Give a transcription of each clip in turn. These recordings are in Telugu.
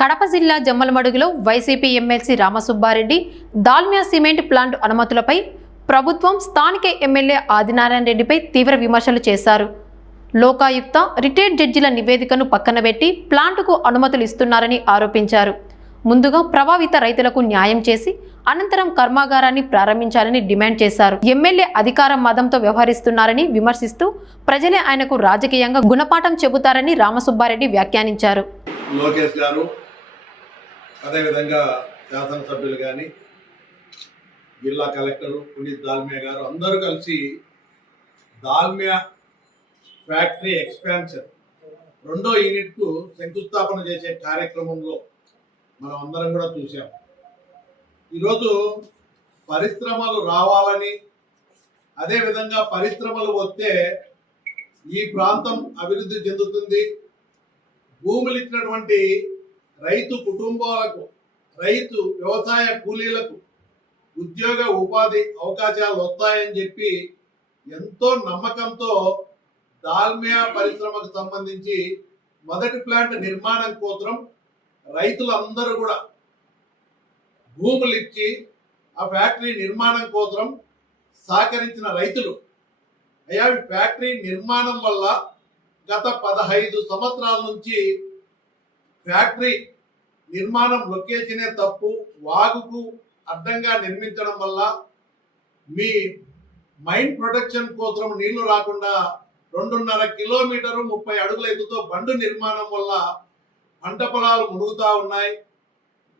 కడప జిల్లా జమ్మలమడుగులో YCP MLC Ramasubba Reddy Dalmia cement plant అనుమతులపై ప్రభుత్వం స్థానిక ఎమ్మెల్యే ఆదినారాయణ రెడ్డిపై తీవ్ర విమర్శలు చేశారు. లోకాయుక్త రిటైర్డ్ జడ్జిల నివేదికను పక్కనబెట్టి ప్లాంటుకు అనుమతులు ఇస్తున్నారని ఆరోపించారు. ముందుగా ప్రభావిత రైతులకు న్యాయం చేసి అనంతరం కర్మాగారాన్ని ప్రారంభించాలని డిమాండ్ చేశారు. ఎమ్మెల్యే అధికార మదంతో వ్యవహరిస్తున్నారని విమర్శిస్తూ ప్రజలే ఆయనకు రాజకీయంగా గుణపాఠం చెబుతారని రామసుబ్బారెడ్డి వ్యాఖ్యానించారు. లోకేష్ గారు అదేవిధంగా శాసనసభ్యులు కానీ జిల్లా కలెక్టరు పునీత్ దాల్మియా గారు అందరూ కలిసి దాల్మియా ఫ్యాక్టరీ ఎక్స్పాన్షన్ 2వ యూనిట్కు శంకుస్థాపన చేసే కార్యక్రమంలో మనం అందరం కూడా చూసాం. ఈరోజు పరిశ్రమలు రావాలని, అదేవిధంగా పరిశ్రమలు వస్తే ఈ ప్రాంతం అభివృద్ధి చెందుతుంది, భూములు ఇచ్చినటువంటి రైతు కుటుంబాలకు, రైతు వ్యవసాయ కూలీలకు ఉద్యోగ ఉపాధి అవకాశాలు వస్తాయని చెప్పి ఎంతో నమ్మకంతో దాల్మియా పరిశ్రమకు సంబంధించి మొదటి ప్లాంట్ నిర్మాణం కోసం రైతులందరూ కూడా భూములు ఇచ్చి ఆ ఫ్యాక్టరీ నిర్మాణం కోసం సహకరించిన రైతులు అయ్యా ఫ్యాక్టరీ నిర్మాణం వల్ల గత 15 సంవత్సరాల నుంచి ఫ్యాక్టరీ నిర్మాణం లొకేషనే తప్పు, వాగుకు అడ్డంగా నిర్మించడం వల్ల మీ మైన్ ప్రొటెక్షన్ కోసం నీళ్లు రాకుండా 2.5 కిలోమీటరు 30 అడుగుల ఎత్తుతో బండు నిర్మాణం వల్ల పంట పొలాలు మునుగుతూ ఉన్నాయి.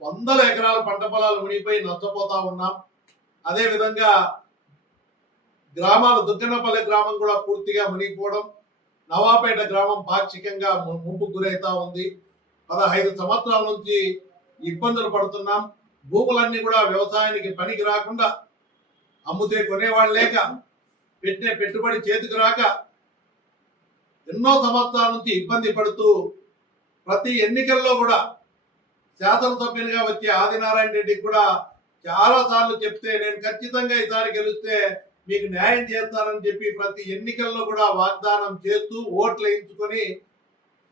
100 ఎకరాల పంట పొలాలు మునిగిపోయి నష్టపోతూ ఉన్నాం. అదేవిధంగా గ్రామాలు దుగ్గనపల్లి గ్రామం కూడా పూర్తిగా మునిగిపోవడం, నవాపేట గ్రామం పాక్షికంగా ముంపుకు గురవుతా ఉంది. 15 సంవత్సరాల నుంచి ఇబ్బందులు పడుతున్నాం. భూములన్నీ కూడా వ్యవసాయానికి పనికి రాకుండా, అమ్ముతే కొనేవాళ్ళు లేక, పెట్టే పెట్టుబడి చేతికి రాక ఎన్నో సంవత్సరాల నుంచి ఇబ్బంది పడుతూ ప్రతి ఎన్నికల్లో కూడా శాసనసభ్యునిగా వచ్చే ఆదినారాయణ రెడ్డికి కూడా చాలాసార్లు చెప్తే నేను ఖచ్చితంగా ఈసారి గెలిస్తే మీకు న్యాయం చేస్తానని చెప్పి ప్రతి ఎన్నికల్లో కూడా వాగ్దానం చేస్తూ ఓట్లు వేయించుకొని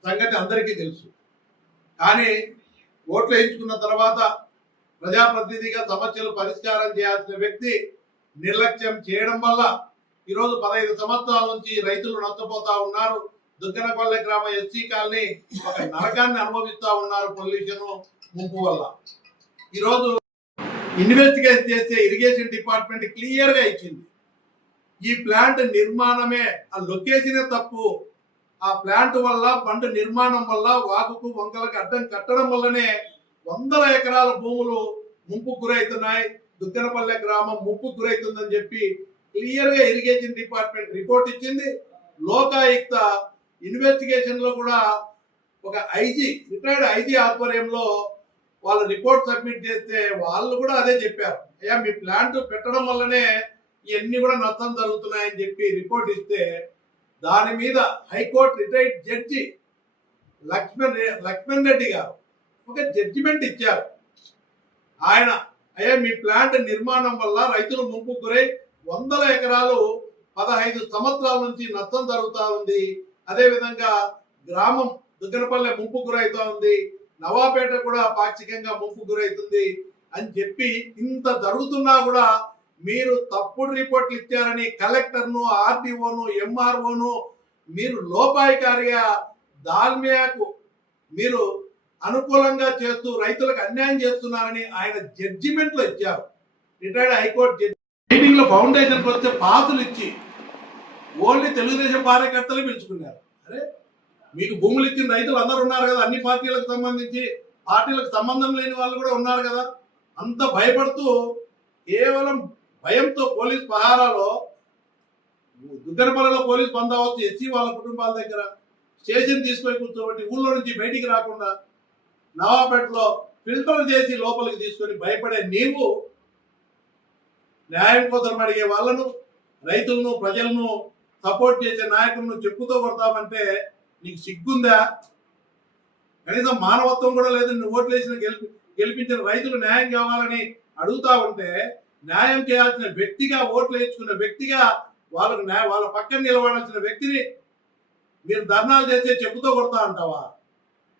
సంగతి అందరికీ తెలుసు. కానీ ఓట్లు వేయించుకున్న తర్వాత ప్రజాప్రతినిధిగా సమస్యలు పరిష్కారం చేయాల్సిన వ్యక్తి నిర్లక్ష్యం చేయడం వల్ల ఈరోజు 15 సంవత్సరాల నుంచి రైతులు నష్టపోతా ఉన్నారు. దుగ్గనపల్లి గ్రామ ఎస్సీ కాలనీ ఒక నరకాన్ని అనుభవిస్తూ ఉన్నారు పొల్యూషన్ ముంపు వల్ల. ఈరోజు ఇన్వెస్టిగేషన్ చేస్తే ఇరిగేషన్ డిపార్ట్మెంట్ క్లియర్గా ఇచ్చింది, ఈ ప్లాంట్ నిర్మాణమే ఆ లొకేషనే తప్పు, ఆ ప్లాంట్ వల్ల బండ్ నిర్మాణం వల్ల వాగుకు వంకలకు అడ్డం కట్టడం వల్లనే 100 ఎకరాల భూములు ముంపు గురవుతున్నాయి, దుగ్గనపల్లె గ్రామం ముంపు గురవుతుందని చెప్పి క్లియర్గా ఇరిగేషన్ డిపార్ట్మెంట్ రిపోర్ట్ ఇచ్చింది. లోకాయుక్త ఇన్వెస్టిగేషన్ లో కూడా ఒక రిటైర్డ్ ఐజీ ఆధ్వర్యంలో వాళ్ళ రిపోర్ట్ సబ్మిట్ చేస్తే వాళ్ళు కూడా అదే చెప్పారు, అయ్యా మీ ప్లాంట్ పెట్టడం వల్లనే ఇవన్నీ కూడా నష్టం జరుగుతున్నాయని చెప్పి రిపోర్ట్ ఇస్తే దాని మీద high court retired judge Lakshman Reddy garu ఒక జడ్జిమెంట్ ఇచ్చారు. ఆయన అయ్యా మీ ప్లాంట్ నిర్మాణం వల్ల రైతులు ముంపు గురై 100 ఎకరాలు 15 సంవత్సరాల నుంచి నష్టం జరుగుతూ ఉంది, అదేవిధంగా గ్రామం దుగ్గనపల్లె ముంపు గురవుతూ ఉంది, నవాపేట కూడా పాక్షికంగా ముంపు గురవుతుంది అని చెప్పి ఇంత జరుగుతున్నా కూడా మీరు తప్పుడు రిపోర్ట్లు ఇచ్చారని కలెక్టర్ను, ఆర్డీఓను, ఎంఆర్ఓను మీరు లోపాయికారిగా దాల్మియాకు మీరు అనుకూలంగా చేస్తూ రైతులకు అన్యాయం చేస్తున్నారని ఆయన జడ్జిమెంట్లో ఇచ్చారు. రిటైర్డ్ హైకోర్టు జడ్జి మీటింగ్ లో ఫౌండేషన్కి వస్తే పాసులు ఇచ్చి ఓన్లీ తెలుగుదేశం కార్యకర్తలు పిలుచుకున్నారు. అరే మీకు భూములు ఇచ్చిన రైతులు అందరూ ఉన్నారు కదా, అన్ని పార్టీలకు సంబంధించి, పార్టీలకు సంబంధం లేని వాళ్ళు కూడా ఉన్నారు కదా, అంత భయపడుతూ కేవలం భయంతో పోలీస్ పహారాలో దుగ్గనపల్లిలో పోలీస్ బందోబస్తు ఎస్సీ వాళ్ళ కుటుంబాల దగ్గర స్టేషన్ తీసుకొని కూర్చోబట్టి ఊళ్ళో నుంచి బయటికి రాకుండా నవాపేటలో ఫిల్టర్ చేసి లోపలికి తీసుకొని భయపడే నీవు న్యాయం కోసం అడిగే వాళ్ళను, రైతులను, ప్రజలను సపోర్ట్ చేసే నాయకులను చెప్పుతో కొడతామంటే నీకు సిగ్గుందా? కనీసం మానవత్వం కూడా లేదు. నువ్వు ఓట్లు వేసిన గెలిపించిన రైతులు న్యాయం కావాలని అడుగుతా ఉంటే న్యాయం చేయాల్సిన వ్యక్తిగా, ఓట్లు వేయించుకున్న వ్యక్తిగా, వాళ్ళ పక్కన నిలబడాల్సిన వ్యక్తిని మీరు ధర్నాలు చేస్తే చెప్పుతో కొడతా అంటావా?